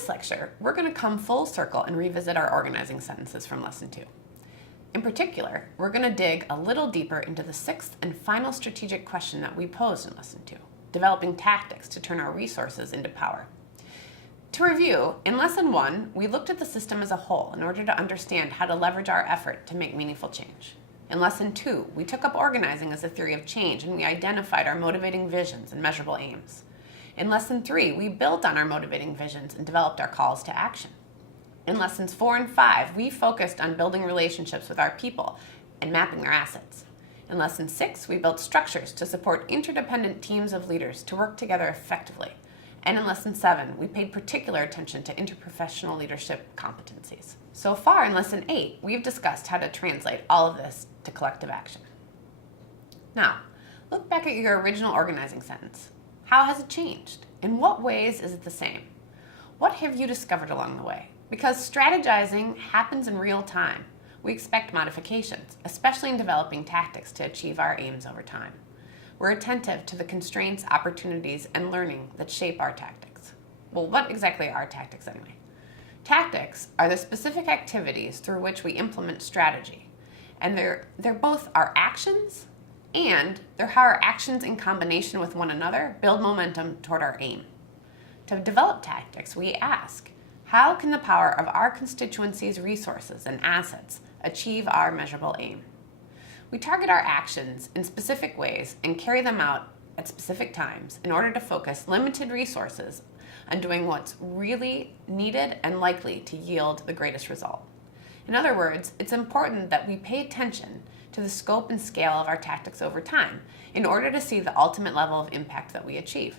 this lecture, we're going to come full circle and revisit our organizing sentences from Lesson 2. In particular, we're going to dig a little deeper into the sixth and final strategic question that we posed in Lesson 2, developing tactics to turn our resources into power. To review, in Lesson 1, we looked at the system as a whole in order to understand how to leverage our effort to make meaningful change. In Lesson 2, we took up organizing as a theory of change and we identified our motivating visions and measurable aims. In Lesson 3, we built on our motivating visions and developed our calls to action. In Lessons 4 and 5, we focused on building relationships with our people and mapping their assets. In Lesson 6, we built structures to support interdependent teams of leaders to work together effectively. And in Lesson 7, we paid particular attention to interprofessional leadership competencies. So far in Lesson 8, we've discussed how to translate all of this to collective action. Now, look back at your original organizing sentence. How has it changed? In what ways is it the same? What have you discovered along the way? Because strategizing happens in real time, we expect modifications, especially in developing tactics to achieve our aims over time. We're attentive to the constraints, opportunities, and learning that shape our tactics. Well, what exactly are tactics anyway? Tactics are the specific activities through which we implement strategy. And they're both our actions and they're how our actions in combination with one another build momentum toward our aim. To develop tactics, we ask, how can the power of our constituency's resources and assets achieve our measurable aim? We target our actions in specific ways and carry them out at specific times in order to focus limited resources on doing what's really needed and likely to yield the greatest result. In other words, it's important that we pay attention to the scope and scale of our tactics over time in order to see the ultimate level of impact that we achieve.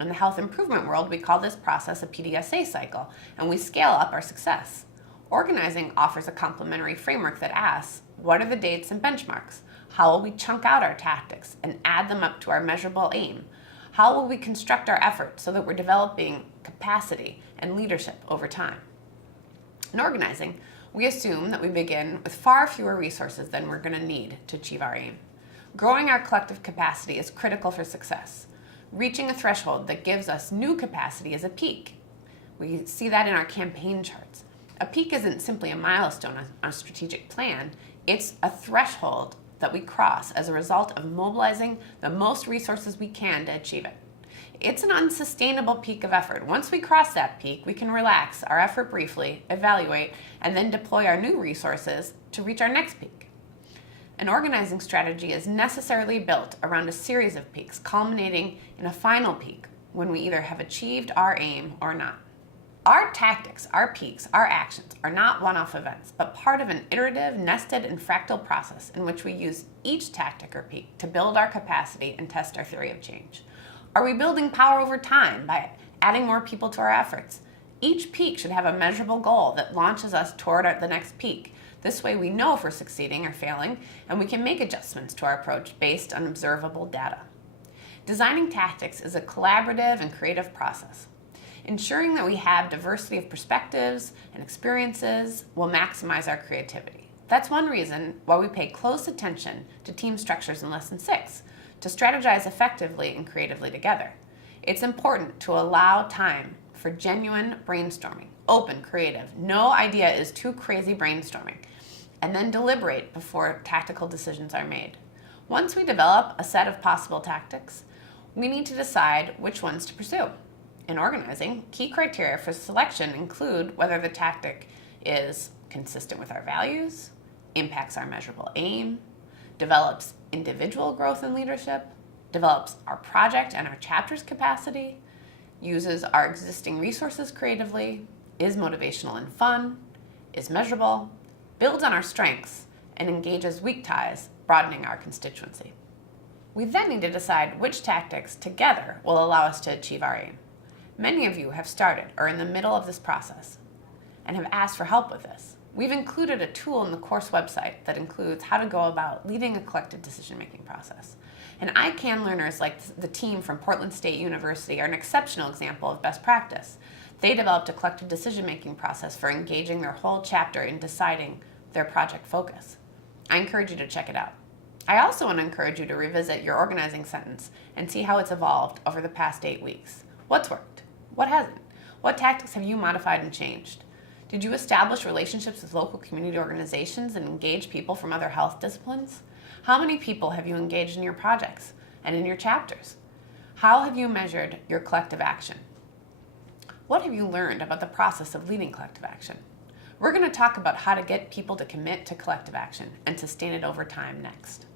In the health improvement world, we call this process a PDSA cycle, and we scale up our success. Organizing offers a complementary framework that asks, what are the dates and benchmarks? How will we chunk out our tactics and add them up to our measurable aim? How will we construct our efforts so that we're developing capacity and leadership over time? In organizing, we assume that we begin with far fewer resources than we're going to need to achieve our aim. Growing our collective capacity is critical for success. Reaching a threshold that gives us new capacity is a peak. We see that in our campaign charts. A peak isn't simply a milestone on a strategic plan, it's a threshold that we cross as a result of mobilizing the most resources we can to achieve it. It's an unsustainable peak of effort. Once we cross that peak, we can relax our effort briefly, evaluate, and then deploy our new resources to reach our next peak. An organizing strategy is necessarily built around a series of peaks, culminating in a final peak when we either have achieved our aim or not. Our tactics, our peaks, our actions are not one-off events, but part of an iterative, nested, and fractal process in which we use each tactic or peak to build our capacity and test our theory of change. Are we building power over time by adding more people to our efforts? Each peak should have a measurable goal that launches us toward the next peak. This way we know if we're succeeding or failing, and we can make adjustments to our approach based on observable data. Designing tactics is a collaborative and creative process. Ensuring that we have diversity of perspectives and experiences will maximize our creativity. That's one reason why we pay close attention to team structures in Lesson 6, to strategize effectively and creatively together. It's important to allow time for genuine brainstorming, open, creative. No idea is too crazy brainstorming, and then deliberate before tactical decisions are made. Once we develop a set of possible tactics, we need to decide which ones to pursue. In organizing, key criteria for selection include whether the tactic is consistent with our values, impacts our measurable aim, develops individual growth and leadership, develops our project and our chapter's capacity, uses our existing resources creatively, is motivational and fun, is measurable, builds on our strengths, and engages weak ties, broadening our constituency. We then need to decide which tactics together will allow us to achieve our aim. Many of you have started or are in the middle of this process and have asked for help with this. We've included a tool in the course website that includes how to go about leading a collective decision-making process. And ICANN learners like the team from Portland State University are an exceptional example of best practice. They developed a collective decision-making process for engaging their whole chapter in deciding their project focus. I encourage you to check it out. I also want to encourage you to revisit your organizing sentence and see how it's evolved over the past 8 weeks. What's worked? What hasn't? What tactics have you modified and changed? Did you establish relationships with local community organizations and engage people from other health disciplines? How many people have you engaged in your projects and in your chapters? How have you measured your collective action? What have you learned about the process of leading collective action? We're going to talk about how to get people to commit to collective action and sustain it over time next.